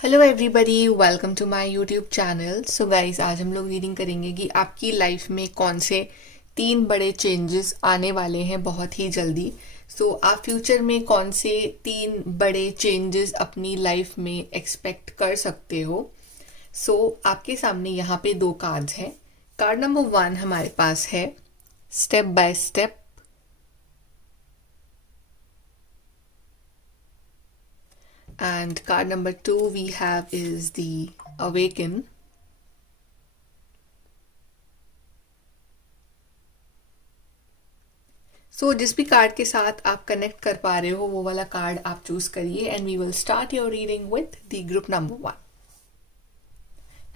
Hello everybody, welcome to my YouTube channel. So guys, आज हम लोग रीडिंग करेंगे कि आपकी लाइफ में कौन से 3 बड़े चेंजेस आने वाले हैं बहुत ही जल्दी। सो आप फ्यूचर में कौन से 3 बड़े चेंजेस अपनी लाइफ में एक्सपेक्ट कर सकते हो। आपके सामने यहाँ पे 2 कार्ड्स हैं। कार्ड नंबर 1 हमारे पास है step by step, and card number 2 we have is the awaken. जिस भी कार्ड के साथ आप कनेक्ट कर पा रहे हो वो वाला कार्ड आप चूज करिए and we will start your reading with the group number 1।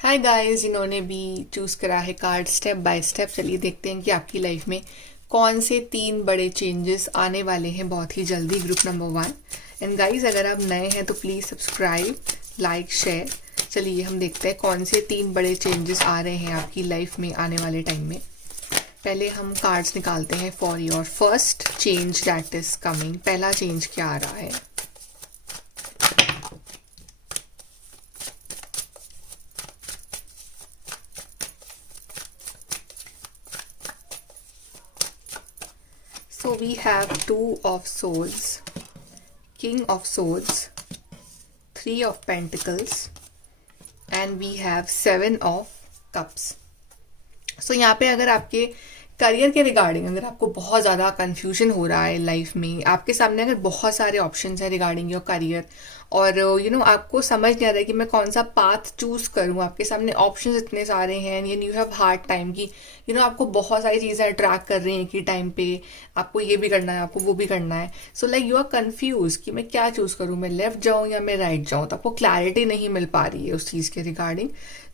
Hi guys, जिन्होंने भी चूज करा है कार्ड स्टेप बाय स्टेप, चलिए देखते हैं कि आपकी लाइफ में कौन से 3 बड़े चेंजेस आने वाले हैं बहुत ही जल्दी। Group number 1। एंड गाइस, अगर आप नए हैं तो प्लीज़ सब्सक्राइब, लाइक, शेयर। चलिए हम देखते हैं कौन से 3 बड़े चेंजेस आ रहे हैं आपकी लाइफ में आने वाले टाइम में। पहले हम कार्ड्स निकालते हैं for your first change that is coming. पहला चेंज क्या आ रहा है? So we have 2 of Swords, King of Swords, 3 of Pentacles, and we have 7 of Cups. यहाँ पे अगर आपके करियर के रिगार्डिंग अगर आपको बहुत ज़्यादा कंफ्यूजन हो रहा है लाइफ में, आपके सामने अगर बहुत सारे ऑप्शंस है रिगार्डिंग योर करियर और आपको समझ नहीं आ रहा है कि मैं कौन सा पाथ चूज करूँ, आपके सामने ऑप्शंस इतने सारे हैं and you have hard time की आपको बहुत सारी चीज़ें अट्रैक्ट कर रही हैं कि टाइम पे आपको ये भी करना है, आपको वो भी करना है। सो यू आर कन्फ्यूज कि मैं क्या चूज करूँ, मैं लेफ्ट जाऊँ या मैं राइट जाऊँ। तो आपको क्लैरिटी नहीं मिल पा रही है उस चीज़ के रिगार्डिंग।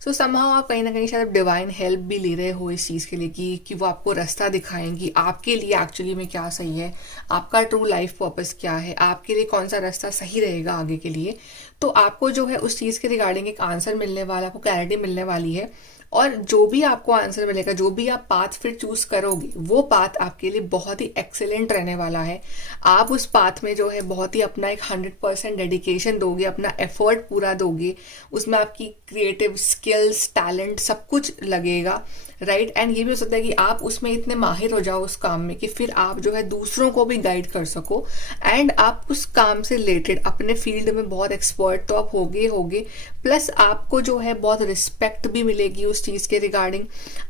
समहाउ आप कहीं ना कहीं शायद डिवाइन हेल्प भी ले रहे हो इस चीज़ के लिए कि वो आपको रास्ता दिखाएंगी आपके लिए एक्चुअली में क्या सही है, आपका ट्रू लाइफ पर्पस क्या है, आपके लिए कौन सा रास्ता सही रहेगा आगे के लिए। तो आपको जो है उस चीज़ के रिगार्डिंग एक आंसर मिलने वाला, आपको क्लैरिटी मिलने वाली है। और जो भी आपको आंसर मिलेगा, जो भी आप पाथ फिर चूज करोगे, वो पाथ आपके लिए बहुत ही एक्सेलेंट रहने वाला है। आप उस पाथ में जो है बहुत ही अपना एक 100% डेडिकेशन दोगे, अपना एफर्ट पूरा दोगे, उसमें आपकी क्रिएटिव स्किल्स, टैलेंट सब कुछ लगेगा, राइट। एंड ये भी हो सकता है कि आप उसमें इतने माहिर हो जाओ उस काम में कि फिर आप जो है दूसरों को भी गाइड कर सको एंड आप उस काम से रिलेटेड अपने फील्ड में बहुत एक्सपर्ट तो आप होगे प्लस आपको जो है बहुत रिस्पेक्ट भी मिलेगी उस चीज़ के रिगार्डिंग।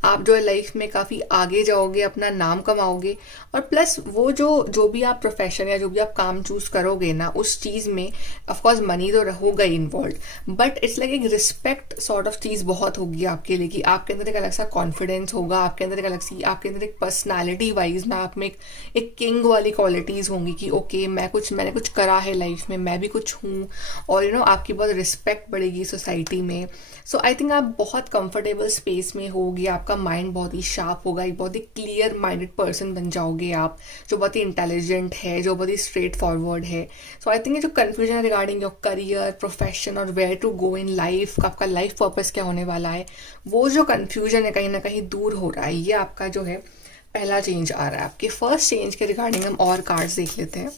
आप जो है लाइफ में काफ़ी आगे जाओगे, अपना नाम कमाओगे और प्लस वो जो भी आप प्रोफेशन या जो भी आप काम चूज करोगे ना, उस चीज़ में ऑफकोर्स मनी तो होगा ही इन्वॉल्व, बट इट्स लाइक एक रिस्पेक्ट सॉर्ट ऑफ चीज़ बहुत होगी आपके लिए कि आपके अंदर एक अलग सा कॉन्फिडेंस होगा, आपके अंदर एक अलग सी, आपके अंदर एक पर्सनैलिटी वाइज में आप में एक किंग वाली क्वालिटीज़ होंगी कि ओके मैंने कुछ करा है लाइफ में, मैं भी कुछ हूँ। और आपकी बहुत रिस्पेक्ट बढ़ेगी सोसाइटी में। आई थिंक आप बहुत कंफर्टेबल स्पेस में होगी, आपका माइंड बहुत ही शार्प होगा, एक बहुत ही क्लियर माइंडेड पर्सन बन जाओगे आप, जो बहुत ही इंटेलिजेंट है, जो बहुत ही स्ट्रेट फॉरवर्ड है। आई थिंक ये जो confusion regarding your career, profession और where to go in life, आपका लाइफ पर्पस क्या होने वाला है, वो जो कन्फ्यूजन है कहीं ना कहीं दूर हो रहा है। ये आपका जो है पहला चेंज आ रहा है। आपके फर्स्ट चेंज के रिगार्डिंग हम और कार्ड्स देख लेते हैं।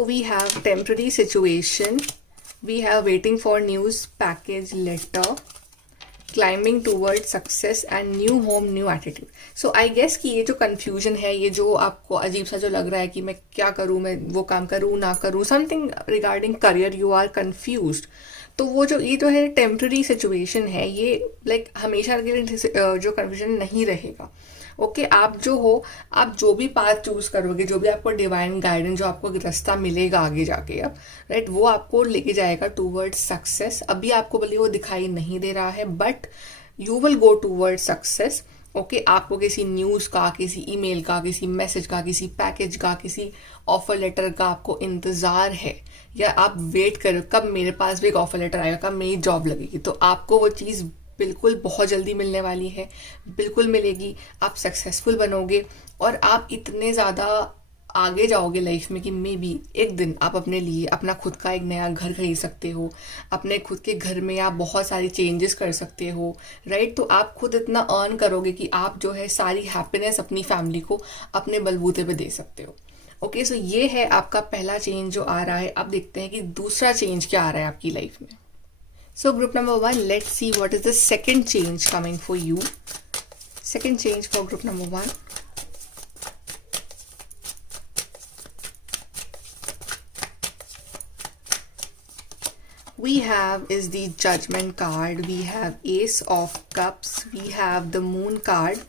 We have temporary situation, we have waiting for news package letter, climbing towards success and new home, new attitude। I guess कि ये जो confusion है, ये जो आपको अजीब सा जो लग रहा है कि मैं क्या करूँ, मैं वो काम करूँ ना करूँ, something regarding career you are confused। तो वो ये जो है टेम्प्रेरी सिचुएशन है, ये लाइक हमेशा के लिए जो कन्फ्यूजन नहीं रहेगा। ओके आप जो हो, आप जो भी पाथ चूज करोगे, जो भी आपको डिवाइन गाइडेंस, जो आपको रास्ता मिलेगा आगे जाके अब, राइट, वो आपको लेके जाएगा टूवर्ड सक्सेस। अभी आपको भले वो दिखाई नहीं दे रहा है but you will go toward success. Okay आपको किसी न्यूज़ का, किसी ईमेल का, किसी मैसेज का, किसी पैकेज का, किसी ऑफर लेटर का आपको इंतज़ार है, या आप वेट करो कब मेरे पास भी एक ऑफर लेटर आएगा, कब मेरी जॉब लगेगी। तो आपको वो चीज़ बिल्कुल बहुत जल्दी मिलने वाली है, बिल्कुल मिलेगी, आप सक्सेसफुल बनोगे और आप इतने ज़्यादा आगे जाओगे लाइफ में कि मे बी एक दिन आप अपने लिए अपना खुद का एक नया घर खरीद सकते हो, अपने खुद के घर में आप बहुत सारी चेंजेस कर सकते हो, राइट। तो आप खुद इतना अर्न करोगे कि आप जो है सारी हैप्पीनेस अपनी फैमिली को अपने बलबूते पे दे सकते हो। ओके, सो ये है आपका पहला चेंज जो आ रहा है। अब देखते हैं कि दूसरा चेंज क्या आ रहा है आपकी लाइफ में। सो group number 1, let's see what is the second change coming for you. Second change for group number 1। We have is the Judgment card, we have Ace of Cups, we have the Moon card,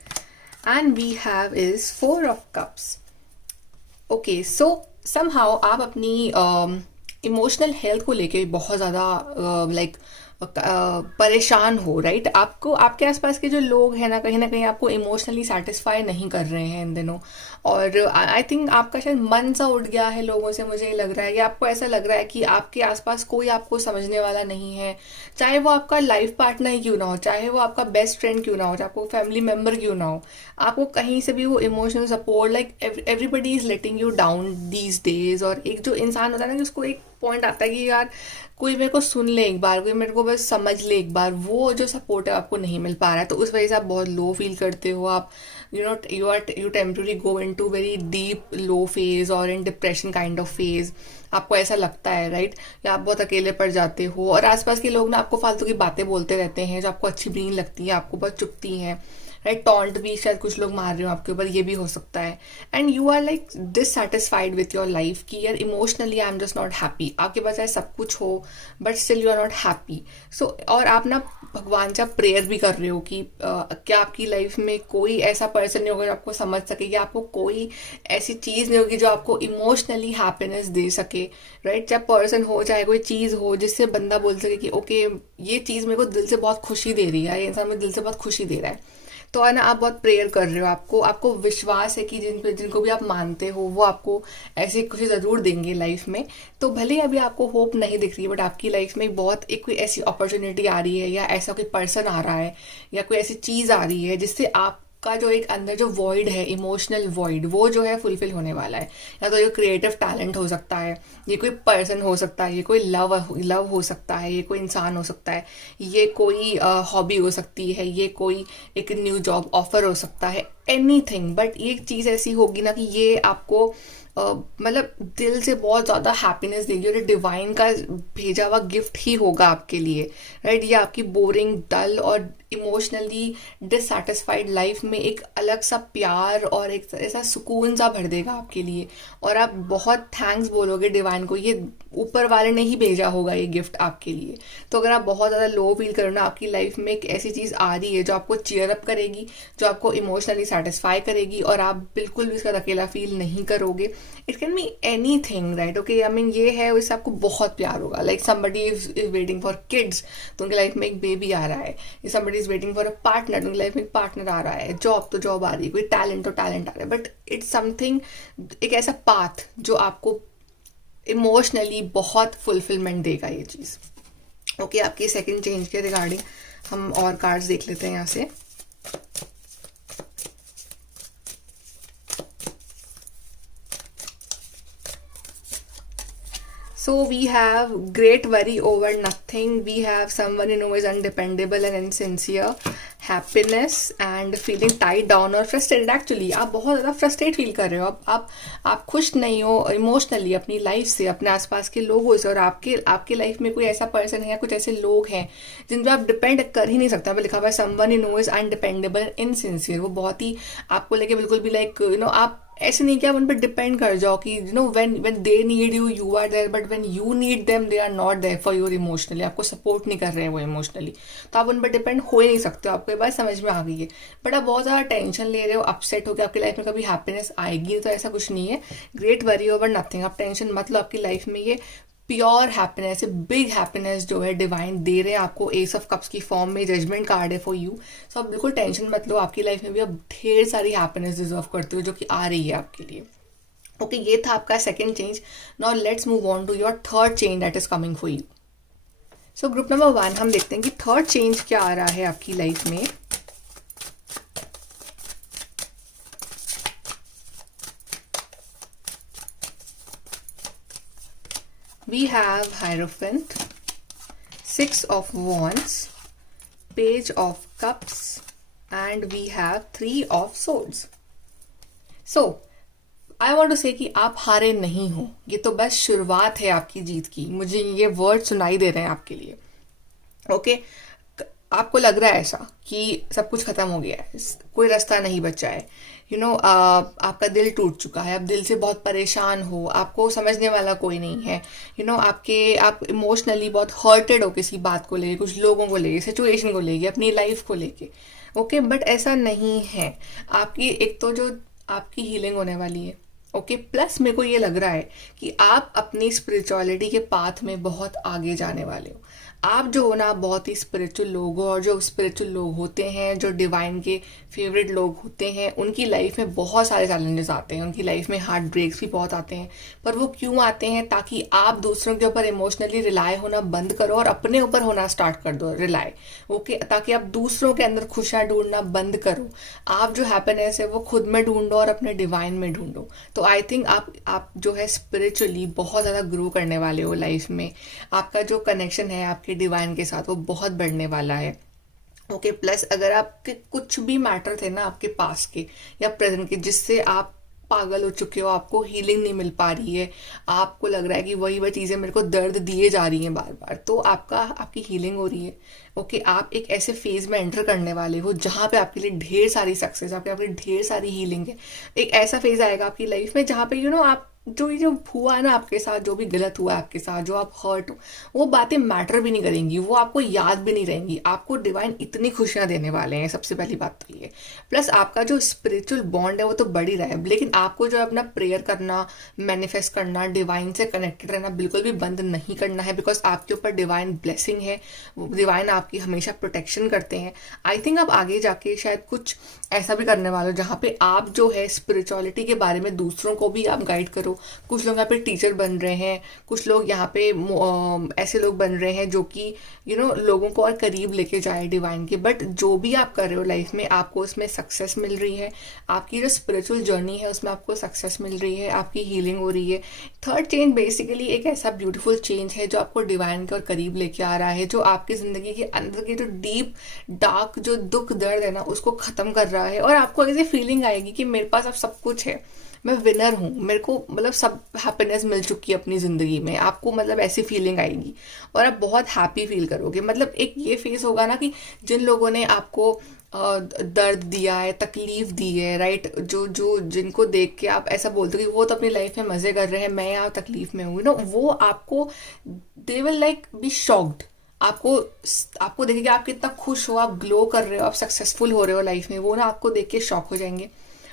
and we have is Four of Cups. Okay, so somehow आप अपनी emotional health को लेके बहुत ज़्यादा like परेशान हो, right. आपको आपके आसपास के जो लोग हैं ना, कहीं ना कहीं आपको इमोशनली सेटिस्फाई नहीं कर रहे हैं इन दिनों। और आई थिंक आपका शायद मन सा उठ गया है लोगों से, मुझे लग रहा है, या आपको ऐसा लग रहा है कि आपके आसपास कोई आपको समझने वाला नहीं है। चाहे वो आपका लाइफ पार्टनर ही क्यों ना हो, चाहे वो आपका बेस्ट फ्रेंड क्यों ना हो, चाहे आपको फैमिली मेम्बर क्यों ना हो, आपको कहीं से भी वो emotional support, like everybody is letting you down these days. और एक जो इंसान होता है ना कि उसको एक पॉइंट आता है कि यार कोई मेरे को सुन ले एक बार, कोई मेरे को बस समझ ले एक बार, वो जो सपोर्ट है आपको नहीं मिल पा रहा है। तो उस वजह से आप बहुत लो फील करते हो। आप you temporary go into very deep low phase और in depression kind of phase. आपको ऐसा लगता है, राइट, या आप बहुत अकेले पड़ जाते हो और आसपास के लोग ना आपको फालतू की बातें बोलते रहते हैं जो आपको अच्छी भी नहीं लगती है, आपको बहुत चुभती हैं, राइट। टॉन्ट भी शायद कुछ लोग मार रहे हो आपके ऊपर, ये भी हो सकता है। And you are like dissatisfied with your life कि यार emotionally I am just not happy. आपके पास चाहे सब कुछ हो but still you are not happy. So और आप ना भगवान से प्रेयर भी कर रहे हो कि क्या आपकी लाइफ में कोई ऐसा पर्सन नहीं होगा जो आपको समझ सके, कि आपको कोई ऐसी चीज़ नहीं होगी जो आपको इमोशनली हैप्पीनेस दे सके, राइट। चाहे पर्सन हो, चाहे कोई चीज़ हो जिससे बंदा बोल सके कि ओके ये चीज़ मेरे को दिल से बहुत खुशी दे रही है, ये इंसान मेरे दिल से बहुत खुशी दे रहा है। तो है ना, आप बहुत प्रेयर कर रहे हो, आपको विश्वास है कि जिनको भी आप मानते हो वो आपको ऐसी खुशी ज़रूर देंगे लाइफ में। तो भले ही अभी आपको होप नहीं दिख रही है, बट आपकी लाइफ में एक कोई ऐसी अपॉर्चुनिटी आ रही है, या ऐसा कोई पर्सन आ रहा है, या कोई ऐसी चीज़ आ रही है जिससे आपका जो एक अंदर जो वॉइड है, इमोशनल वॉइड, वो जो है फुलफिल होने वाला है। या तो ये क्रिएटिव टैलेंट हो सकता है, ये कोई पर्सन हो सकता है, ये कोई लव हो सकता है, ये कोई इंसान हो सकता है, ये कोई हॉबी हो सकती है, ये कोई एक न्यू जॉब ऑफर हो सकता है, एनीथिंग। बट एक चीज़ ऐसी होगी ना कि ये आपको मतलब दिल से बहुत ज़्यादा हैप्पीनेस देगी, और डिवाइन का भेजा हुआ गिफ्ट ही होगा आपके लिए, राइट। ये आपकी बोरिंग, डल और इमोशनली डिससेटिस्फाइड लाइफ में एक अलग सा प्यार और एक ऐसा सुकून सा भर देगा आपके लिए। और आप बहुत थैंक्स बोलोगे डिवाइन को, ये ऊपर वाले ने ही भेजा होगा ये गिफ्ट आपके लिए। तो अगर आप बहुत ज़्यादा लो फील करो ना, आपकी लाइफ में एक ऐसी चीज़ आ रही है जो आपको चीयर अप करेगी, जो आपको इमोशनली सेटिस्फाई करेगी, और आप बिल्कुल भी इसका अकेला फील नहीं करोगे। It can be any thing, right. Okay, I mean ये है, उससे आपको बहुत प्यार होगा। Like somebody is waiting for kids, तो उनकी लाइफ में एक बेबी आ रहा है। Somebody is waiting for a partner, तो उनकी लाइफ में एक पार्टनर आ रहा है। जॉब तो जॉब आ रही है, कोई टैलेंट तो टैलेंट आ रहा है। बट इट्स समथिंग, एक ऐसा पाथ जो आपको इमोशनली बहुत फुलफिलमेंट देगा ये चीज़। ओके, आपकी सेकंड चेंज के रिगार्डिंग हम और कार्ड्स देख लेते हैं यहाँ से। So we have great worry over nothing. We have someone who is undependable and insincere. Happiness and feeling tied down और frustrated. Actually आप बहुत ज़्यादा frustrated फील कर रहे हो। आप खुश नहीं हो इमोशनली अपनी लाइफ से, अपने आसपास के लोगों से, और आपके लाइफ में कोई ऐसा पर्सन है या कुछ ऐसे लोग हैं जिन पर आप डिपेंड कर ही नहीं सकते। अब लिखा हुआ है someone you know is undependable insincere. वो बहुत ही आपको लेके बिल्कुल भी लाइक आप ऐसे नहीं कि आप उन पर डिपेंड कर जाओ कि when they need you you are there, but when you need them they are not there for your emotionally. आपको सपोर्ट नहीं कर रहे हैं वो इमोशनली, तो आप उन पर डिपेंड हो ही नहीं सकते हो। आपको ये बात समझ में आ गई है। बट आप बहुत ज़्यादा टेंशन ले रहे हो, अपसेट हो कि आपकी लाइफ में कभी हैप्पीनेस आएगी, तो ऐसा कुछ नहीं है। ग्रेट वरी ओवर नथिंग, आप टेंशन मत लो। आपकी लाइफ में ये प्योर हैप्पीनेस, बिग हैप्पीनेस जो है डिवाइन दे रहे हैं आपको एस ऑफ कप्स की फॉर्म में। जजमेंट कार्ड है फॉर यू। सो आप बिल्कुल टेंशन मत लो, आपकी लाइफ में भी आप ढेर सारी हैप्पीनेस डिजर्व करते हो जो कि आ रही है आपके लिए। ओके, ये था आपका second change. Now let's move on to your third change that is coming for you. So group number 1 हम देखते हैं कि थर्ड चेंज क्या आ रहा है आपकी लाइफ में। We have Hierophant, Six of Wands, Page of Cups, and we have Three of Swords. So I want to say कि आप हारे नहीं हो, ये तो बस शुरुआत है आपकी जीत की. मुझे ये वर्ड सुनाई दे रहे हैं आपके लिए. ओके आपको लग रहा है ऐसा कि सब कुछ खत्म हो गया है, कोई रास्ता नहीं बचा है, आपका दिल टूट चुका है, आप दिल से बहुत परेशान हो, आपको समझने वाला कोई नहीं है, आप इमोशनली बहुत हर्टेड हो किसी बात को लेके, कुछ लोगों को लेके, सिचुएशन को लेके, अपनी लाइफ को लेके. ओके बट ऐसा नहीं है. आपकी एक तो जो आपकी हीलिंग होने वाली है. ओके प्लस मेरे को ये लग रहा है कि आप अपनी स्पिरिचुअलिटी के पाथ में बहुत आगे जाने वाले हो. आप जो हो ना बहुत ही स्पिरिचुअल लोग हो, और जो स्पिरिचुअल लोग होते हैं, जो डिवाइन के फेवरेट लोग होते हैं, उनकी लाइफ में बहुत सारे चैलेंजेस आते हैं, उनकी लाइफ में हार्ट ब्रेक्स भी बहुत आते हैं. पर वो क्यों आते हैं? ताकि आप दूसरों के ऊपर इमोशनली रिलाय होना बंद करो और अपने ऊपर होना स्टार्ट कर दो रिलाय. ओके ताकि आप दूसरों के अंदर खुशियाँ ढूंढना बंद करो. आप जो हैप्पीनेस है वो खुद में ढूंढो और अपने डिवाइन में ढूंढो. तो आई थिंक आप जो है स्पिरिचुअली बहुत ज़्यादा ग्रो करने वाले हो लाइफ में. आपका जो कनेक्शन है आपके डिवाइन के साथ वो बहुत बढ़ने वाला है. ओके प्लस अगर आपके कुछ भी मैटर थे ना आपके पास के या प्रेजेंट के, जिससे आप पागल हो चुके हो, आपको हीलिंग नहीं मिल पा रही है, आपको लग रहा है कि वही चीज़ें मेरे को दर्द दिए जा रही हैं बार बार, तो आपकी हीलिंग हो रही है. ओके आप एक ऐसे फेज में एंटर करने वाले हो जहाँ पे आपके लिए ढेर सारी सक्सेस, आपके ढेर सारी हीलिंग है. एक ऐसा फेज आएगा आपकी लाइफ में जहाँ पे आप जो हुआ है ना आपके साथ, जो भी गलत हुआ है आपके साथ, जो आप हर्ट हो, वो बातें मैटर भी नहीं करेंगी, वो आपको याद भी नहीं रहेंगी. आपको डिवाइन इतनी खुशियां देने वाले हैं. सबसे पहली बात तो ये. प्लस आपका जो स्पिरिचुअल बॉन्ड है वो तो बढ़ ही रहा है, लेकिन आपको जो अपना प्रेयर करना, मैनिफेस्ट करना, डिवाइन से कनेक्टेड रहना बिल्कुल भी बंद नहीं करना है. बिकॉज आपके ऊपर डिवाइन ब्लेसिंग है, डिवाइन आपकी हमेशा प्रोटेक्शन करते हैं. आई थिंक आप आगे जाके शायद कुछ ऐसा भी करने वाले हो जहाँ पे आप जो है स्पिरिचुअलिटी के बारे में दूसरों को भी आप गाइड करो. कुछ लोग यहाँ पे टीचर बन रहे हैं, कुछ लोग यहाँ पे ऐसे लोग बन रहे हैं जो कि लोगों को और करीब लेके जाए डिवाइन के. बट जो भी आप कर रहे हो लाइफ में, आपको उसमें सक्सेस मिल रही है. आपकी जो स्पिरिचुअल जर्नी है उसमें आपको सक्सेस मिल रही है, आपकी हीलिंग हो रही है. थर्ड चेंज बेसिकली एक ऐसा ब्यूटीफुल चेंज है जो आपको डिवाइन के और करीब लेके आ रहा है, जो आपकी जिंदगी के अंदर के जो डीप डार्क जो दुख दर्द है ना उसको खत्म कर रहा है. और आपको ऐसी फीलिंग आएगी कि मेरे पास अब सब कुछ है, मैं विनर हूँ, मेरे को मतलब सब हैप्पीनेस मिल चुकी है अपनी ज़िंदगी में. आपको मतलब ऐसी फीलिंग आएगी और आप बहुत हैप्पी फील करोगे. मतलब एक ये फेस होगा ना कि जिन लोगों ने आपको दर्द दिया है, तकलीफ दी है, राइट, जो जिनको देख के आप ऐसा बोलते हो कि वो तो अपनी लाइफ में मज़े कर रहे हैं, मैं यहाँ तकलीफ में हूँ, वो आपको दे विल लाइक बी शॉक्ड. आपको देखेंगे आप कितना खुश हो, आप ग्लो कर रहे हो, आप सक्सेसफुल हो रहे हो लाइफ में, वो ना आपको देख के शॉक हो जाएंगे.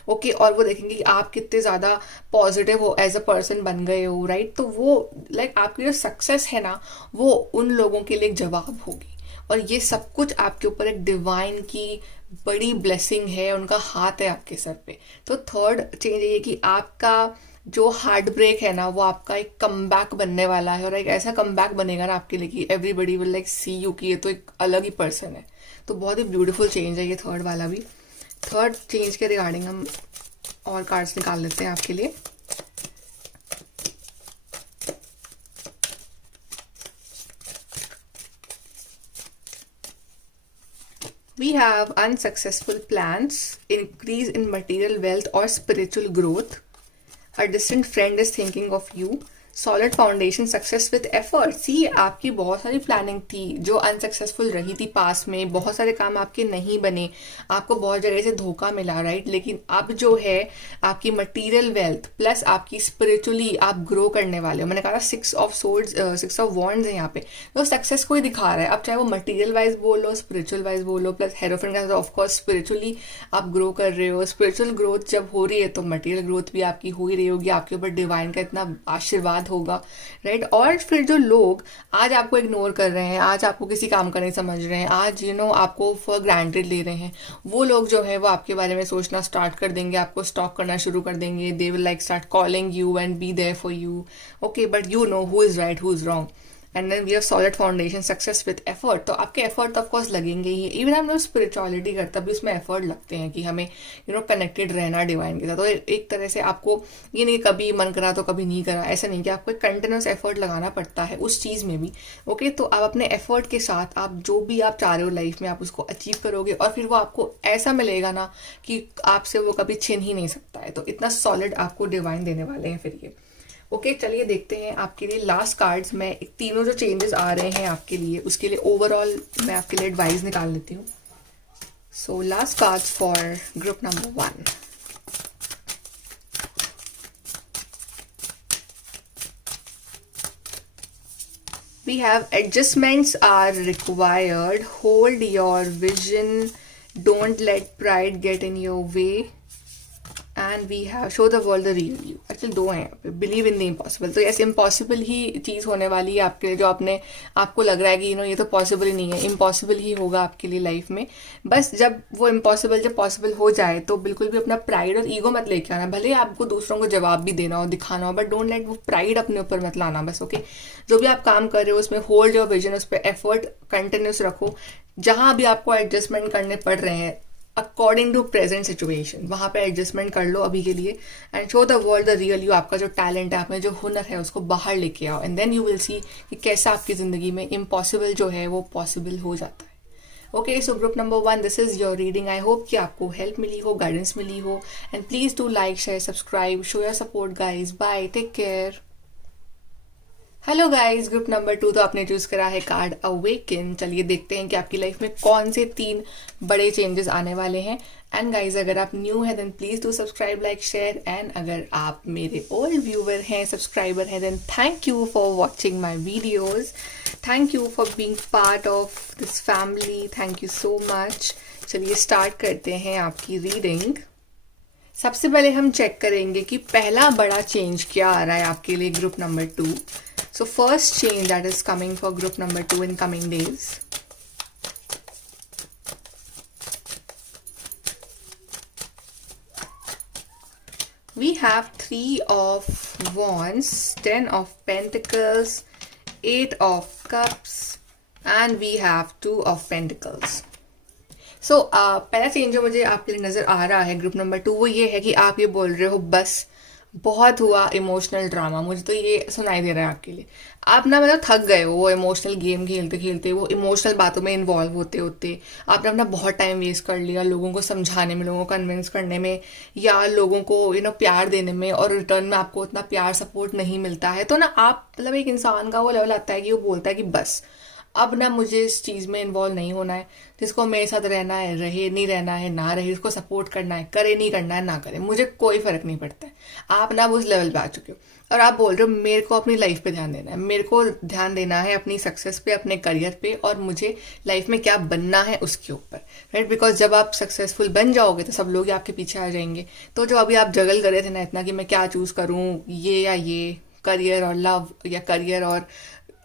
ओके और वो देखेंगे कि आप कितने ज़्यादा पॉजिटिव हो, एज अ पर्सन बन गए हो, राइट. तो वो लाइक आपकी जो सक्सेस है ना वो उन लोगों के लिए एक जवाब होगी. और ये सब कुछ आपके ऊपर एक डिवाइन की बड़ी ब्लेसिंग है, उनका हाथ है आपके सर पे. तो थर्ड चेंज ये कि आपका जो हार्ट ब्रेक है ना वो आपका एक कमबैक बनने वाला है. और एक ऐसा कमबैक बनेगा ना आपके लिए कि everybody will like see you कि ये तो एक अलग ही पर्सन है. तो बहुत ही ब्यूटीफुल चेंज है ये थर्ड वाला भी. थर्ड चेंज के रिगार्डिंग हम और कार्ड्स निकाल लेते हैं आपके लिए. We have unsuccessful plans, increase in material wealth or spiritual growth. A distant friend is thinking of you. Solid foundation, success with effort. See आपकी बहुत सारी प्लानिंग थी जो अनसक्सेसफुल रही थी पास में, बहुत सारे काम आपके नहीं बने, आपको बहुत जगह से धोखा मिला, राइट. लेकिन अब जो है आपकी मटेरियल वेल्थ प्लस आपकी स्पिरिचुअली आप ग्रो करने वाले हो. मैंने कहा six of swords, six of wands है यहाँ पे, तो सक्सेस को ही दिखा रहा है. अब चाहे वो मटेरियल वाइज बोलो, स्पिरिचुअल वाइज बोलो, प्लस हेरोफेंट का ऑफकोर्स स्पिरिचुअली आप ग्रो कर रहे हो. स्पिरिचुअल ग्रोथ जब हो रही है तो मटेरियल ग्रोथ भी आपकी हो ही रही होगी. आपके ऊपर डिवाइन का इतना आशीर्वाद होगा, राइट. और फिर जो लोग आज आपको इग्नोर कर रहे हैं, आज आपको किसी काम का नहीं समझ रहे हैं, आज आपको फॉर ग्रांटेड ले रहे हैं, वो लोग जो है वो आपके बारे में सोचना स्टार्ट कर देंगे, आपको स्टॉक करना शुरू कर देंगे. They will like start calling you and be there for you. Okay but you know who is right, who is wrong. And then we have solid foundation, success with effort. तो आपके effort of course लगेंगे ही। Even हम लोग spirituality करते भी उसमें effort लगते हैं कि हमें कनेक्टेड रहना डिवाइन के साथ। तो एक तरह से आपको ये नहीं कभी मन करा तो कभी नहीं करा, ऐसा नहीं कि आपको कंटिन्यूस एफर्ट लगाना पड़ता है उस चीज़ में भी। ओके, तो आप अपने एफर्ट के साथ आप जो भी आप चाह रहे हो लाइफ में आप उसको अचीव करोगे, और फिर वो आपको ऐसा मिलेगा ना कि आपसे वो कभी छिन ही नहीं सकता है। तो इतना सॉलिड आपको डिवाइन देने वाले हैं फिर ये। ओके, चलिए देखते हैं आपके लिए लास्ट कार्ड्स। मैं तीनों जो चेंजेस आ रहे हैं आपके लिए उसके लिए ओवरऑल मैं आपके लिए एडवाइस निकाल लेती हूँ। So last cards for group number 1। We have adjustments are required. Hold your vision. Don't let pride get in your way. And we have show the world the real you. Actually दो हैं यहाँ पे, believe in the impossible. तो yes, impossible ही चीज़ होने वाली है आपके लिए, जो आपको लग रहा है कि ये तो पॉसिबल ही नहीं है, इम्पॉसिबल ही होगा आपके लिए लाइफ में। बस जब वो इम्पॉसिबल जब पॉसिबल हो जाए तो बिल्कुल भी अपना प्राइड और ईगो मत लेके आना। भले आपको दूसरों को जवाब भी देना हो, दिखाना हो, बट डोंट लेट वो प्राइड अपने ऊपर मत लाना बस। ओके, जो भी आप काम कर रहे हो उसमें होल्ड योर विजन, उस पर एफर्ट कंटिन्यूस रखो। जहाँ भी आपको एडजस्टमेंट करने पड़ रहे हैं अकॉर्डिंग टू प्रेजेंट सिचुएशन, वहाँ पे एडजस्टमेंट कर लो अभी के लिए। And show the world the real you. आपका जो टैलेंट है, आप में जो हुनर है, उसको बाहर लेके आओ। And then you will see कि कैसा आपकी ज़िंदगी में इम्पॉसिबल जो है वो पॉसिबल हो जाता है। Okay, so group number 1, this is your reading. I hope कि आपको हेल्प मिली हो, गाइडेंस मिली हो। And please do like, share, subscribe, show your support guys. Bye, take care. Hello guys, group number 2 तो आपने चूज करा है कार्ड अवेकन। चलिए देखते हैं कि आपकी लाइफ में कौन से 3 बड़े चेंजेस आने वाले हैं। एंड गाइस, अगर आप न्यू हैं then please do subscribe, like, share. And अगर आप मेरे ओल्ड व्यूवर हैं, सब्सक्राइबर हैं, then thank you for watching my videos. Thank you for being part of this family. Thank you so much. चलिए start करते हैं आपकी रीडिंग। सबसे पहले हम चेक करेंगे कि पहला बड़ा चेंज क्या आ रहा है आपके लिए group number 2। So first change that is coming for group number 2 in coming days. We have 3 of Wands, 10 of Pentacles, 8 of Cups, and we have 2 of Pentacles. So पहला चेंज जो मुझे आपके लिए नज़र आ रहा है ग्रुप नंबर 2 वो ये है कि आप ये बोल रहे हो बस बहुत हुआ इमोशनल ड्रामा। मुझे तो ये सुनाई दे रहा है आपके लिए। आप ना मतलब थक गए हो वो इमोशनल गेम खेलते खेलते, वो इमोशनल बातों में इन्वॉल्व होते होते। आपने अपना बहुत टाइम वेस्ट कर लिया लोगों को समझाने में, लोगों को कन्विंस करने में, या लोगों को प्यार देने में, और रिटर्न में आपको उतना प्यार सपोर्ट नहीं मिलता है। तो ना आप मतलब एक इंसान का वो लेवल आता है कि वो बोलता है कि बस अब ना मुझे इस चीज़ में इन्वॉल्व नहीं होना है। जिसको मेरे साथ रहना है रहे, नहीं रहना है ना रहे, इसको सपोर्ट करना है करे, नहीं करना है ना करे, मुझे कोई फर्क नहीं पड़ता है। आप ना उस लेवल पे आ चुके हो और आप बोल रहे हो मेरे को अपनी लाइफ पे ध्यान देना है, मेरे को ध्यान देना है अपनी सक्सेस पे, अपने करियर पे, और मुझे लाइफ में क्या बनना है उसके ऊपर, राइट। बिकॉज जब आप सक्सेसफुल बन जाओगे तो सब लोग आपके पीछे आ जाएंगे। तो जो अभी आप जगल कर रहे थे ना इतना कि मैं क्या चूज करूँ, ये या ये, करियर और लव, या करियर और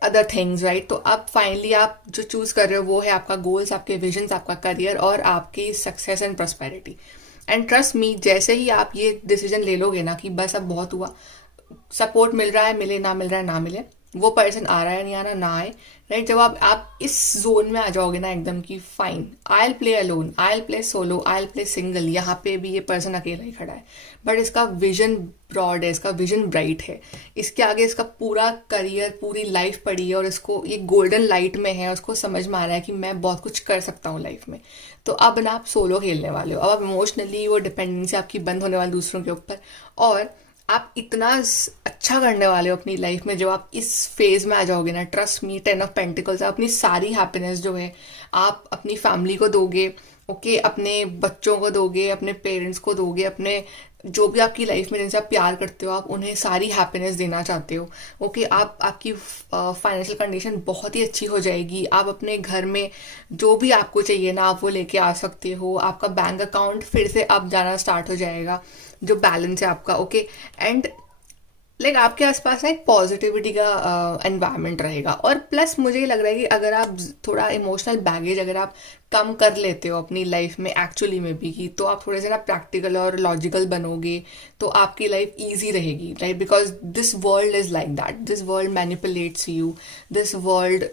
अदर थिंग्स, राइट। तो अब फाइनली आप जो चूज कर रहे हो वो है आपका गोल्स, आपके विजन्स, आपका करियर और आपकी success and prosperity. And trust me, जैसे ही आप ये डिसीजन ले लोगे ना कि बस अब बहुत हुआ, सपोर्ट मिल रहा है मिले, ना मिल रहा है ना मिले, वो पर्सन आ रहा है नहीं आना ना आए, राइट। जब आप इस जोन में आ जाओगे ना एकदम कि fine, I will play alone, I will play solo, I will play single, यहाँ पे भी ये पर्सन अकेला ही खड़ा है बट इसका विजन ब्रॉड है, इसका विजन ब्राइट है, इसके आगे इसका पूरा करियर, पूरी लाइफ पड़ी है और इसको ये गोल्डन लाइट में है, उसको समझ में आ रहा है कि मैं बहुत कुछ कर सकता हूँ लाइफ में। तो अब ना आप सोलो खेलने वाले हो, अब आप इमोशनली वो डिपेंडेंसी आपकी बंद होने वाली दूसरों के ऊपर, और आप इतना अच्छा करने वाले हो अपनी लाइफ में। जब आप इस फेज में आ जाओगे ना, ट्रस्ट मी, 10 ऑफ पेंटिकल्स, अपनी सारी हैप्पीनेस जो है आप अपनी फैमिली को दोगे, ओके, अपने बच्चों को दोगे, अपने पेरेंट्स को दोगे, अपने जो भी आपकी लाइफ में जिनसे आप प्यार करते हो आप उन्हें सारी हैप्पीनेस देना चाहते हो, ओके। आपकी फाइनेंशियल कंडीशन बहुत ही अच्छी हो जाएगी। आप अपने घर में जो भी आपको चाहिए ना आप वो लेके आ सकते हो। आपका बैंक अकाउंट फिर से अब जाना स्टार्ट हो जाएगा, जो बैलेंस है आपका, ओके। एंड लाइक आपके आसपास ना एक पॉजिटिविटी का एनवायरनमेंट रहेगा। और प्लस मुझे लग रहा है कि अगर आप थोड़ा इमोशनल बैगेज अगर आप कम कर लेते हो अपनी लाइफ में एक्चुअली में भी की, तो आप थोड़े से ना प्रैक्टिकल और लॉजिकल बनोगे तो आपकी लाइफ ईजी रहेगी, right? Because this world is like that, this world manipulates you, this world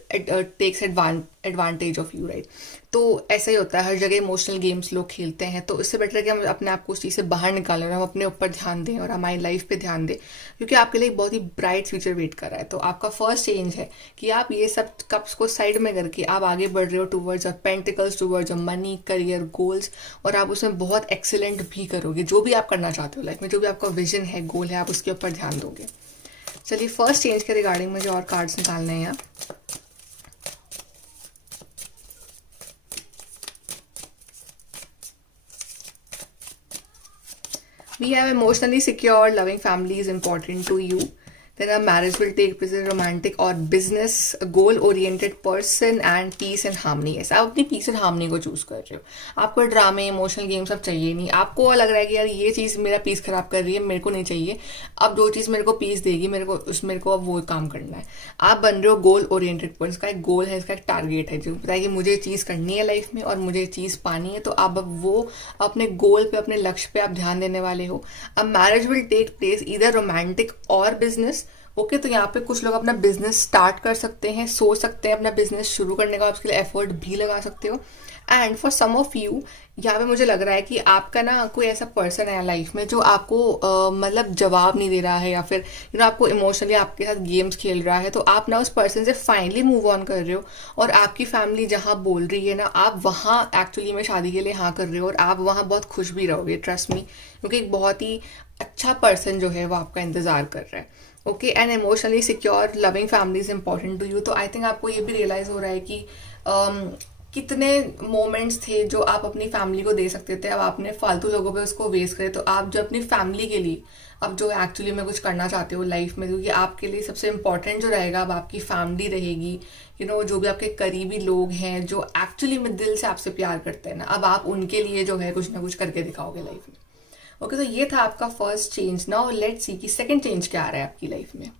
takes advantage of you, right? तो ऐसा ही होता है, हर जगह इमोशनल गेम्स लोग खेलते हैं, तो इससे बेटर है कि हम अपने आप को उस चीज़ से बाहर निकालें और हम अपने ऊपर ध्यान दें और हमारी लाइफ पे ध्यान दें, क्योंकि आपके लिए एक बहुत ही ब्राइट फ्यूचर वेट कर रहा है। तो आपका फर्स्ट चेंज है कि आप ये सब कप्स को साइड में करके आप आगे बढ़ रहे हो towards of pentacles, towards of money, career, goals, और आप उसमें बहुत एक्सीलेंट भी करोगे। जो भी आप करना चाहते हो लाइफ में, जो भी आपका विजन है, गोल है, आप उसके ऊपर ध्यान दोगे। चलिए फर्स्ट चेंज के रिगार्डिंग मुझे और कार्ड्स निकालने हैं यहाँ। We have emotionally secure, loving family is important to you. Then a marriage will take place in romantic or business, a goal-oriented person and peace and harmony. Yes, आप अपनी peace and harmony को choose कर रहे हो। आपको ड्रामे, emotional game सब चाहिए नहीं। आपको लग रहा है कि यार ये चीज़ मेरा पीस खराब कर रही है, मेरे को नहीं चाहिए। अब जो चीज़ मेरे को पीस देगी, मेरे को अब वो काम करना है। आप बन रहे हो गोल ओरिएंटेड पर्सन। इसका एक गोल है, इसका एक टारगेट है जो पता है कि मुझे चीज़ करनी है लाइफ में और मुझे चीज़ पानी है, तो आप अब वो अपने गोल पे, अपने लक्ष्य पे आप ध्यान देने वाले हो। अब मैरिज विल टेक प्लेस इधर रोमांटिक और बिजनेस। ओके, तो यहाँ पे कुछ लोग अपना बिजनेस स्टार्ट कर सकते हैं, सोच सकते हैं अपना बिजनेस शुरू करने का, आप उसके लिए एफर्ट भी लगा सकते हो। And for some of you, यहाँ पे मुझे लग रहा है कि आपका ना कोई ऐसा पर्सन है लाइफ में जो आपको मतलब जवाब नहीं दे रहा है, या फिर आपको इमोशनली आपके साथ गेम्स खेल रहा है, तो आप ना उस पर्सन से फाइनली मूव ऑन कर रहे हो, और आपकी फैमिली जहाँ बोल रही है ना, आप वहाँ एक्चुअली में शादी के लिए हाँ कर रहे हो, और आप वहाँ बहुत खुश भी रहोगे, ट्रस्ट मी, क्योंकि एक बहुत ही अच्छा पर्सन जो है वो आपका इंतजार कर रहा है। Okay, and emotionally secure loving family is important to you. तो आई थिंक आपको ये भी रियलाइज हो रहा है कि कितने मोमेंट्स थे जो आप अपनी फैमिली को दे सकते थे, अब आपने फालतू लोगों पे उसको वेस्ट करे। तो आप जो अपनी फैमिली के लिए अब जो एक्चुअली में कुछ करना चाहते हो लाइफ में, क्योंकि आपके लिए सबसे इम्पोर्टेंट जो रहेगा अब आपकी फैमिली रहेगी, जो भी आपके करीबी लोग हैं जो एक्चुअली में दिल से आपसे प्यार करते हैं ना, अब आप उनके लिए जो है कुछ ना कुछ करके दिखाओगे लाइफ में। ओके, तो ये था आपका first change. Now let's see कि सेकंड चेंज क्या आ रहा है आपकी लाइफ में।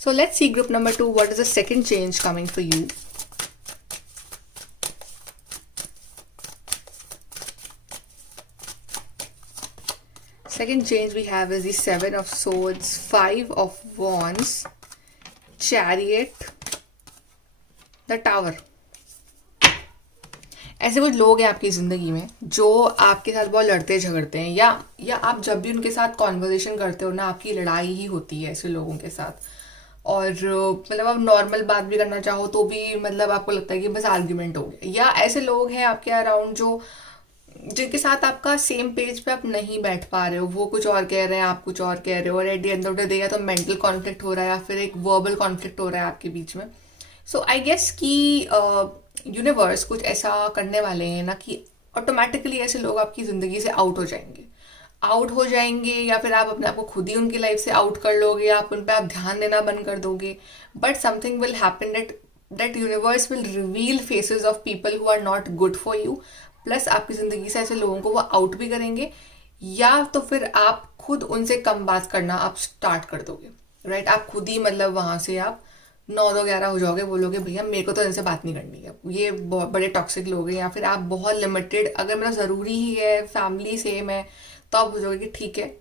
So let's see group number 2, what is the second change coming for you. Second change we have is the Seven of Swords, Five of Wands, Chariot, the Tower. ऐसे कुछ लोग हैं आपकी ज़िंदगी में जो आपके साथ बहुत लड़ते झगड़ते हैं, या आप जब भी उनके साथ कॉन्वर्सेशन करते हो ना, आपकी लड़ाई ही होती है ऐसे लोगों के साथ। और मतलब आप नॉर्मल बात भी करना चाहो तो भी मतलब आपको लगता है कि बस आर्ग्यूमेंट हो गया। या ऐसे लोग हैं आपके अराउंड जिनके साथ आपका सेम पेज पे आप नहीं बैठ पा रहे हो, वो कुछ और कह रहे हैं, आप कुछ और कह रहे हो, और at the end of the day या तो मेंटल कॉन्फ्लिक्ट हो रहा है या फिर एक वर्बल कॉन्फ्लिक्ट हो रहा है आपके बीच में। सो आई गेस कि यूनिवर्स कुछ ऐसा करने वाले हैं ना कि ऑटोमेटिकली ऐसे लोग आपकी ज़िंदगी से आउट हो जाएंगे, या फिर आप अपने आप को खुद ही उनकी लाइफ से आउट कर लोगे, आप उन पर आप ध्यान देना बंद कर दोगे। But something will happen that universe will reveal faces of people who are not good for you, plus आपकी ज़िंदगी से ऐसे लोगों को वो आउट भी करेंगे, या तो फिर आप खुद उनसे कम बात करना आप स्टार्ट कर दोगे, राइट? आप खुद ही मतलब वहाँ से आप 9-11 हो जाओगे, बोलोगे भैया मेरे को तो इनसे बात नहीं करनी है, ये बहुत बड़े टॉक्सिक लोग हैं, या फिर आप बहुत लिमिटेड, अगर मेरा ज़रूरी ही है, फैमिली सेम है, तो आप बोलोगे कि ठीक है,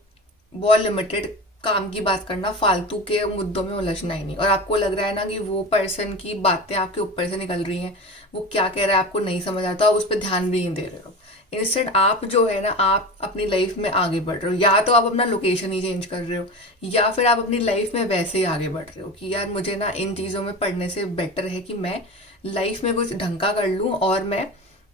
बहुत लिमिटेड काम की बात करना, फालतू के मुद्दों में उलझना ही नहीं। और आपको लग रहा है ना कि वो पर्सन की बातें आपके ऊपर से निकल रही हैं, वो क्या कह रहा है आपको नहीं समझ आता, आप उस पर ध्यान भी नहीं दे रहे हो। इंस्टेंट आप जो है ना, आप अपनी लाइफ में आगे बढ़ रहे हो, या तो आप अपना लोकेशन ही चेंज कर रहे हो, या फिर आप अपनी लाइफ में वैसे ही आगे बढ़ रहे हो कि यार मुझे ना इन चीज़ों में पढ़ने से बेटर है कि मैं लाइफ में कुछ ढंग का कर लूँ और मैं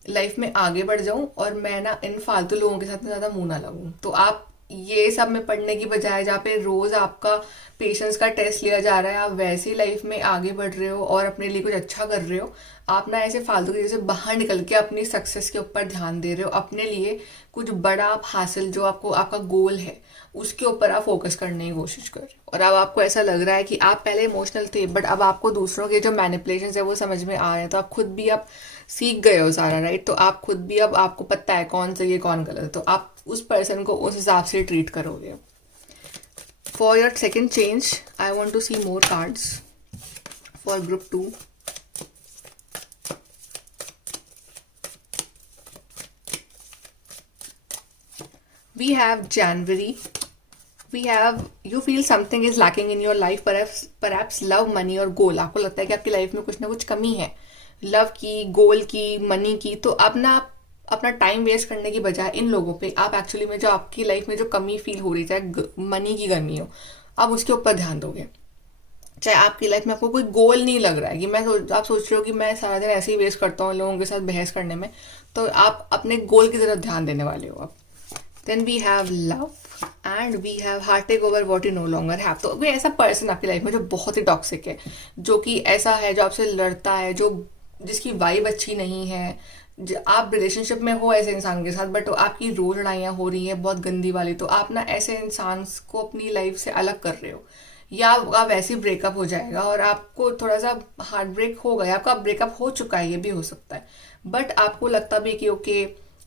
लाइफ में आगे बढ़ जाऊँ, और मैं ना इन फालतू लोगों के साथ में ज़्यादा मुँह ना लगूँ। तो आप ये सब में पढ़ने की बजाय, जहाँ पे रोज़ आपका पेशेंस का टेस्ट लिया जा रहा है, आप वैसे ही लाइफ में आगे बढ़ रहे हो और अपने लिए कुछ अच्छा कर रहे हो। आप ना ऐसे फालतू की चीज़ से बाहर निकल के अपनी सक्सेस के ऊपर ध्यान दे रहे हो, अपने लिए कुछ बड़ा आप हासिल, जो आपको आपका गोल है उसके ऊपर आप फोकस करने की कोशिश कर रहे हो। और अब आपको ऐसा लग रहा है कि आप पहले इमोशनल थे, बट अब आपको दूसरों के जो मैनिपुलेशन है वो समझ में आ रहे हैं, तो आप खुद भी अब सीख गए हो सारा, राइट? तो आप खुद भी अब आपको पता है कौन सही है कौन गलत है, तो आप उस पर्सन को उस हिसाब से ट्रीट करोगे। For your second change I want to see more cards for group 2। We have January, we have you feel something is lacking in your life, perhaps love, money और गोल। आपको लगता है कि आपकी लाइफ में कुछ ना कुछ कमी है, लव की, गोल की, मनी की। तो अब ना आप अपना टाइम वेस्ट करने की बजाय इन लोगों पे आप एक्चुअली में जो आपकी लाइफ में जो कमी फील हो रही, चाहे मनी की कमी हो, आप उसके ऊपर ध्यान दोगे। चाहे आपकी लाइफ में आपको कोई गोल नहीं लग रहा है कि आप सोच रहे हो कि मैं सारा दिन ऐसे ही वेस्ट करता हूँ लोगों के साथ बहस करने में, तो आप अपने गोल की तरफ ध्यान देने वाले हो आप। Then we have love and we have heart take over what you no longer have. तो कोई ऐसा पर्सन आपकी लाइफ में जो बहुत ही टॉक्सिक है, जो कि ऐसा है जो आपसे लड़ता है, जो जिसकी वाइब अच्छी नहीं है, आप रिलेशनशिप में हो ऐसे इंसान के साथ बट आपकी रोज लड़ाइयाँ हो रही हैं बहुत गंदी वाली, तो आप ना ऐसे इंसान को अपनी लाइफ से अलग कर रहे हो, या आप वैसे ही ब्रेकअप हो जाएगा और आपको थोड़ा सा हार्ट ब्रेक होगा, या आपका ब्रेकअप हो चुका है, ये भी हो सकता है। बट आपको लगता भी कि ओके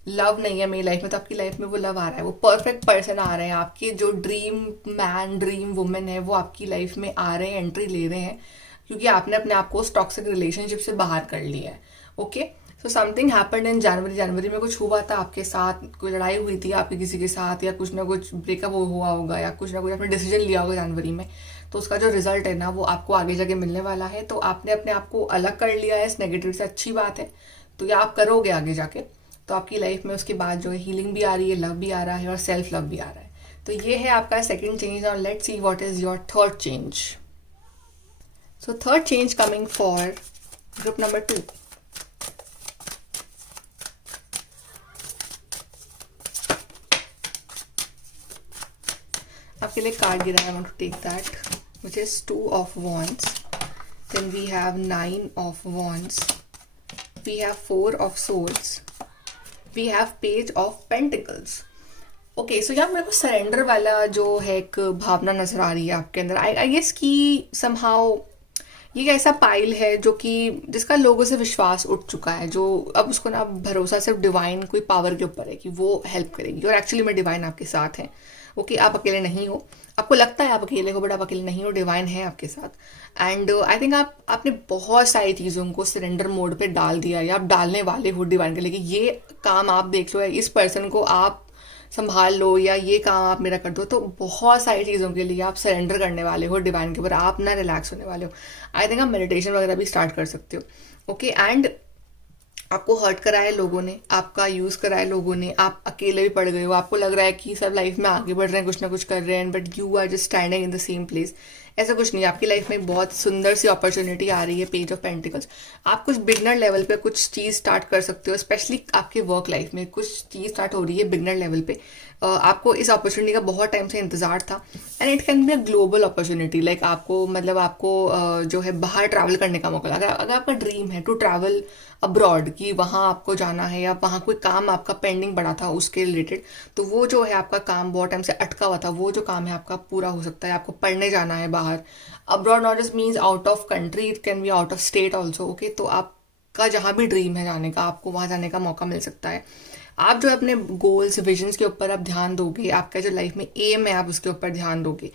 लव नहीं है मेरी लाइफ में, तो आपकी लाइफ में वो लव आ रहा है, वो परफेक्ट पर्सन आ रहे हैं, आपके जो ड्रीम मैन ड्रीम वुमेन है वो आपकी लाइफ में आ रहे हैं, एंट्री ले रहे हैं, क्योंकि आपने अपने आप को उस टॉक्सिक रिलेशनशिप से बाहर कर लिया है। Okay, so something happened in January. जनवरी में कुछ हुआ था आपके साथ, कोई लड़ाई हुई थी आपके किसी के साथ, या कुछ ना कुछ ब्रेकअप हुआ होगा, या कुछ ना कुछ आपने डिसीजन लिया होगा जनवरी में, तो उसका जो रिजल्ट है ना वो आपको आगे जाके मिलने वाला है। तो आपने अपने आप को अलग कर लिया है इस नेगेटिव से, अच्छी बात है। तो ये आप करोगे आगे जाके, तो आपकी लाइफ में उसके बाद जो है हीलिंग भी आ रही है, लव भी आ रहा है और सेल्फ लव भी आ रहा है। तो ये है आपका सेकंड चेंज। और let's see what is your third change. So third change coming for group number 2। आपके लिए कार्ड गिरा है, I want to take that, which is 2 of wands, then we have 9 of wands, we have 4 of swords, we have page of pentacles. Okay, so यहाँ मेरे को surrender वाला जो है एक भावना नजर आ रही है आपके अंदर। आई गेस कि समहाउ ये एक ऐसा पाइल है जो कि जिसका लोगों से विश्वास उठ चुका है, जो अब उसको ना भरोसा सिर्फ डिवाइन कोई पावर के ऊपर है कि वो हेल्प करेगी, और एक्चुअली में डिवाइन आपके साथ है। ओके, आप अकेले नहीं हो, आपको लगता है आप अकेले हो बट आप अकेले नहीं हो, डिवाइन है आपके साथ। एंड आई थिंक आपने बहुत सारी चीज़ों को सरेंडर मोड पे डाल दिया, या आप डालने वाले हो डिवाइन के लिए कि ये काम आप देख लो, या इस पर्सन को आप संभाल लो, या ये काम आप मेरा कर दो। तो बहुत सारी चीज़ों के लिए आप सरेंडर करने वाले हो डिवाइन के ऊपर, आप ना रिलैक्स होने वाले हो। आई थिंक आप मेडिटेशन वगैरह भी स्टार्ट कर सकते हो। ओके, एंड आपको हर्ट करा है लोगों ने, आपका यूज़ करा है लोगों ने, आप अकेले भी पड़ गए हो, आपको लग रहा है कि सब लाइफ में आगे बढ़ रहे हैं, कुछ ना कुछ कर रहे हैं, but you are just standing in the same place. ऐसा कुछ नहीं, आपकी लाइफ में बहुत सुंदर सी अपॉर्चुनिटी आ रही है, पेज ऑफ पेंटिकल्स। आप कुछ बिगनर लेवल पे कुछ चीज़ स्टार्ट कर सकते हो, स्पेशली आपके वर्क लाइफ में कुछ चीज़ स्टार्ट हो रही है बिगनर लेवल पे। आपको इस अपॉर्चुनिटी का बहुत टाइम से इंतजार था, and it can be a global opportunity. Like आपको मतलब आपको जो है बाहर ट्रैवल करने का मौका लगा। अगर आपका ड्रीम है टू ट्रैवल अब्रॉड, कि वहाँ आपको जाना है, या वहाँ कोई काम आपका पेंडिंग पड़ा था उसके रिलेटेड, तो वो जो है आपका काम बहुत टाइम से अटका हुआ था, वो जो काम है आपका पूरा हो सकता है। आपको पढ़ने जाना है बाहर, abroad not just means out of country, it can be out of state also. Okay, तो आपका जहाँ भी ड्रीम है जाने का, आपको वहाँ जाने का मौका मिल सकता है। आप जो अपने गोल्स विजन्स के ऊपर आप ध्यान दोगे, आपका जो लाइफ में एम है आप उसके ऊपर ध्यान दोगे,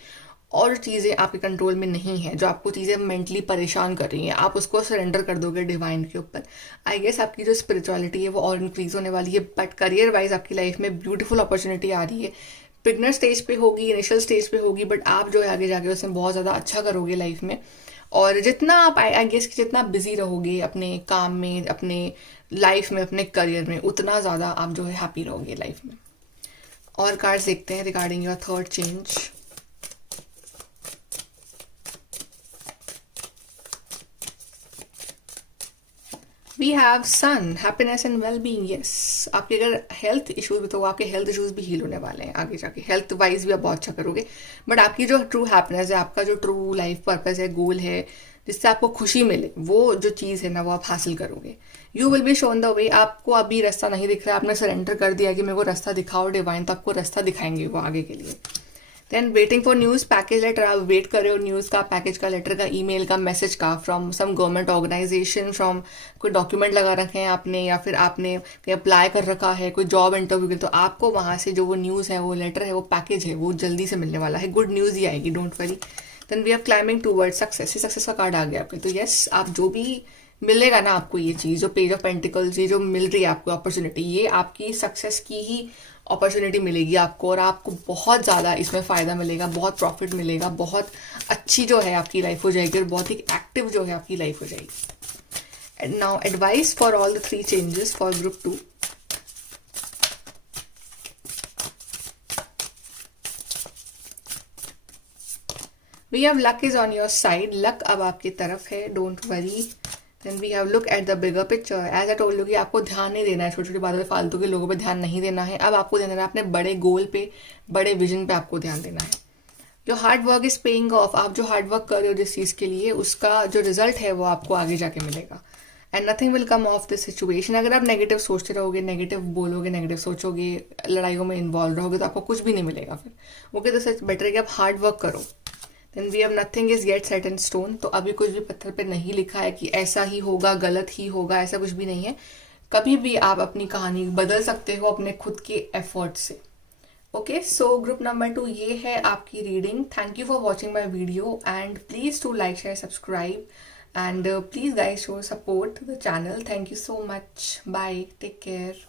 और चीज़ें आपके कंट्रोल में नहीं है, जो आपको चीज़ें मेंटली परेशान कर रही हैं, आप उसको सरेंडर कर दोगे डिवाइन के ऊपर। आई गेस आपकी जो स्पिरिचुअलिटी है वो और इंक्रीज होने वाली है। बट करियर वाइज आपकी लाइफ में ब्यूटीफुल अपॉर्चुनिटी आ रही है, बिगनर स्टेज पे होगी, इनिशियल स्टेज पे होगी, बट आप जो है आगे जाके उसमें बहुत ज़्यादा अच्छा करोगे लाइफ में। और जितना आप आई गेस कि जितना बिजी रहोगे अपने काम में, अपने लाइफ में, अपने करियर में, उतना ज़्यादा आप जो है हैप्पी रहोगे लाइफ में। और कार्ड्स देखते हैं regarding your third change. We have sun, happiness and well being. Yes, आपके अगर हेल्थ इश्यूज भी, तो आपके हेल्थ इश्यूज भी हील होने वाले हैं आगे जाके, हेल्थ वाइज भी आप बहुत अच्छा करोगे। बट आपकी जो ट्रू हैप्पीनेस है, आपका जो ट्रू लाइफ पर्पस है, गोल है, जिससे आपको खुशी मिले, वो जो चीज़ है ना वो आप हासिल करोगे। You will be shown the way. आपको अभी रास्ता नहीं दिख रहा है, आपने सरेंडर कर दिया कि मेरे को रास्ता दिखाओ डिवाइन, तो आपको रास्ता दिखाएंगे वो आगे के लिए। Then waiting for news, package letter, आप वेट कर रहे हो न्यूज़ का, पैकेज का, लेटर का, ईमेल का, मैसेज का, from some government organisation, from कोई डॉक्यूमेंट लगा रखे हैं आपने, या फिर आपने कहीं अप्लाई कर रखा है कोई जॉब इंटरव्यू के, तो आपको वहाँ से जो वो न्यूज़ है, वो लेटर है, वो पैकेज है, वो जल्दी से मिलने वाला है, गुड न्यूज़ ही आएगी, don't worry. Then we are climbing toward success, success का कार्ड आ गया आपके। तो यस, आप जो भी मिलेगा ना आपको, ये चीज़ जो पेज ऑफ पेंटिकल्स, ये जो मिल रही है आपको अपॉर्चुनिटी, ये आपकी सक्सेस की ही अपॉर्चुनिटी मिलेगी आपको और आपको बहुत ज़्यादा इसमें फ़ायदा मिलेगा, बहुत प्रॉफिट मिलेगा, बहुत अच्छी जो है आपकी लाइफ हो जाएगी और बहुत ही एक्टिव जो है आपकी लाइफ हो जाएगी। And now advice for all the 3 changes for group 2। We have luck is on your side, luck अब आपकी तरफ है, don't worry. Then we have look at the bigger picture, as I told you कि आपको ध्यान नहीं देना है छोटी छोटी बातों पे, फालतू के लोगों पे ध्यान नहीं देना है। अब आपको ध्यान देना है अपने बड़े गोल पे, बड़े विजन पे आपको ध्यान देना है। जो hard work is paying off, आप जो हार्ड वर्क कर रहे हो जिस चीज़ के लिए, उसका जो रिजल्ट है वो आपको आगे जाके मिलेगा। And nothing will come of this situation. अगर आप नेगेटिव सोचते रहोगे, नेगेटिव बोलोगे, नेगेटिव सोचोगे, लड़ाइयों में इन्वॉल्व रहोगे, तो आपको कुछ भी नहीं मिलेगा फिर। ओके, तो सच बेटर है कि आप हार्ड वर्क करो। Then we have nothing is yet set in stone, तो अभी कुछ भी पत्थर पे नहीं लिखा है कि ऐसा ही होगा, गलत ही होगा, ऐसा कुछ भी नहीं है। कभी भी आप अपनी कहानी बदल सकते हो अपने खुद के एफर्ट से। ओके, सो ग्रुप नंबर 2 ये है आपकी reading. Thank you for watching my video and please to like, share, subscribe and please guys show support the channel. Thank you so much, bye, take care.